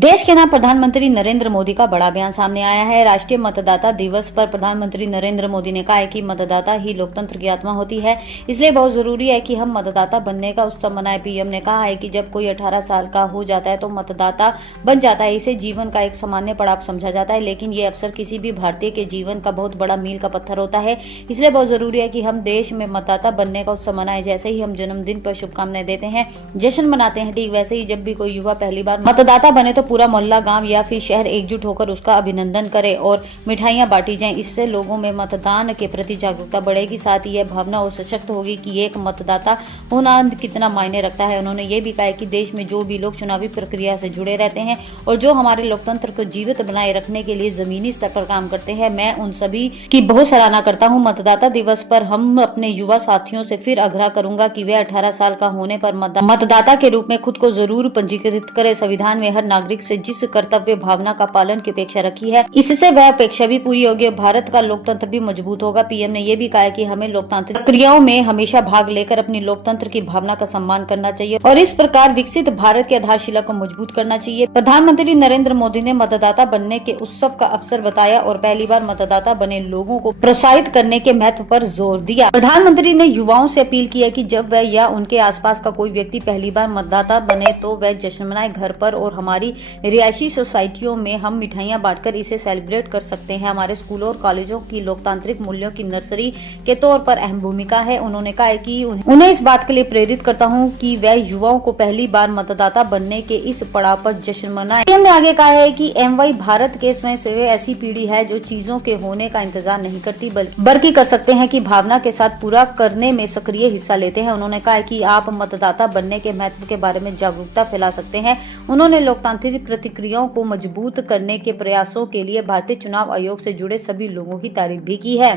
देश के नाम प्रधानमंत्री नरेंद्र मोदी का बड़ा बयान सामने आया है। राष्ट्रीय मतदाता दिवस पर प्रधानमंत्री नरेंद्र मोदी ने कहा है कि मतदाता ही लोकतंत्र की आत्मा होती है, इसलिए बहुत जरूरी है कि हम मतदाता बनने का उत्सव मनाएं। पीएम ने कहा है कि जब कोई 18 साल का हो जाता है तो मतदाता बन जाता है। इसे जीवन का एक सामान्य पड़ाव समझा जाता है, लेकिन ये अवसर किसी भी भारतीय के जीवन का बहुत बड़ा मील का पत्थर होता है। इसलिए बहुत जरूरी है कि हम देश में मतदाता बनने का उत्सव मनाएं। जैसे ही हम जन्मदिन पर शुभकामनाएं देते हैं, जश्न मनाते हैं, ठीक वैसे ही जब भी कोई युवा पहली बार मतदाता बने तो पूरा मोहल्ला, गांव या फिर शहर एकजुट होकर उसका अभिनंदन करे और मिठाइयां बांटी जाएं। इससे लोगों में मतदान के प्रति जागरूकता बढ़ेगी, साथ ही यह भावना और सशक्त होगी कि एक मतदाता होना कितना मायने रखता है। उन्होंने ये भी कहा कि देश में जो भी लोग चुनावी प्रक्रिया से जुड़े रहते हैं और जो हमारे लोकतंत्र को जीवित बनाए रखने के लिए जमीनी स्तर पर काम करते हैं, मैं उन सभी की बहुत सराहना करता हूँ। मतदाता दिवस पर हम अपने युवा साथियों से फिर आग्रह करूंगा कि वे 18 साल का होने पर मतदाता के रूप में खुद को जरूर पंजीकृत करें। संविधान में हर नागरिक से जिस कर्तव्य भावना का पालन की अपेक्षा रखी है, इससे वह अपेक्षा भी पूरी होगी। भारत का लोकतंत्र भी मजबूत होगा। पीएम ने यह भी कहा कि हमें लोकतांत्रिक प्रक्रियाओं में हमेशा भाग लेकर अपनी लोकतंत्र की भावना का सम्मान करना चाहिए और इस प्रकार विकसित भारत की आधारशिला को मजबूत करना चाहिए। प्रधानमंत्री नरेंद्र मोदी ने मतदाता बनने के उत्सव का अवसर बताया और पहली बार मतदाता बने लोगों को प्रोत्साहित करने के महत्व पर जोर दिया। प्रधानमंत्री ने युवाओं से अपील की है कि जब वह या उनके आसपास का कोई व्यक्ति पहली बार मतदाता बने तो वह जश्न मनाए। घर पर और हमारी रिहायशी सोसाइटियों में हम मिठाइयां बांटकर इसे सेलिब्रेट कर सकते हैं। हमारे स्कूलों और कॉलेजों की लोकतांत्रिक मूल्यों की नर्सरी के तौर पर अहम भूमिका है। उन्होंने कहा कि उन्हें इस बात के लिए प्रेरित करता हूं कि वह युवाओं को पहली बार मतदाता बनने के इस पड़ाव पर जश्न मनाएं। पीएम ने आगे कहा है कि एमवाई भारत के स्वयंसेवी ऐसी पीढ़ी है जो चीजों के होने का इंतजार नहीं करती बल्कि कर सकते हैं की भावना के साथ पूरा करने में सक्रिय हिस्सा लेते हैं। उन्होंने कहा कि आप मतदाता बनने के महत्व के बारे में जागरूकता फैला सकते हैं। उन्होंने लोकतांत्रिक प्रतिक्रियाओं को मजबूत करने के प्रयासों के लिए भारतीय चुनाव आयोग से जुड़े सभी लोगों की तारीफ भी की है।